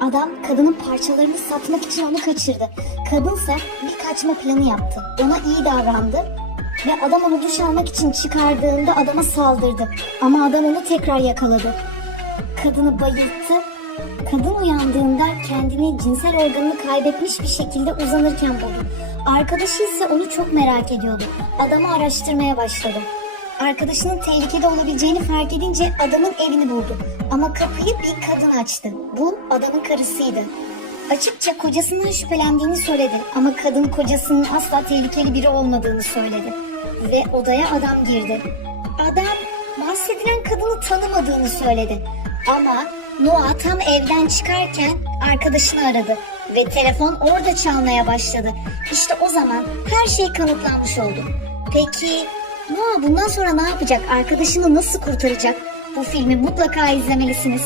Adam kadının parçalarını satmak için onu kaçırdı. Kadınsa bir kaçma planı yaptı. Ona iyi davrandı ve adam onu duş almak için çıkardığında adama saldırdı. Ama adam onu tekrar yakaladı. Kadını bayılttı. Kadın uyandığında kendini cinsel organını kaybetmiş bir şekilde uzanırken buldu. Arkadaşı ise onu çok merak ediyordu. Adamı araştırmaya başladı. Arkadaşının tehlikede olabileceğini fark edince adamın evini buldu. Ama kapıyı bir kadın açtı. Bu adamın karısıydı. Açıkça kocasından şüphelendiğini söyledi ama kadın kocasının asla tehlikeli biri olmadığını söyledi. Ve odaya adam girdi. Adam bahsedilen kadını tanımadığını söyledi. Ama Noah tam evden çıkarken arkadaşını aradı ve telefon orada çalmaya başladı. İşte o zaman her şey kanıtlanmış oldu. Peki Noah bundan sonra ne yapacak? Arkadaşını nasıl kurtaracak? Bu filmi mutlaka izlemelisiniz.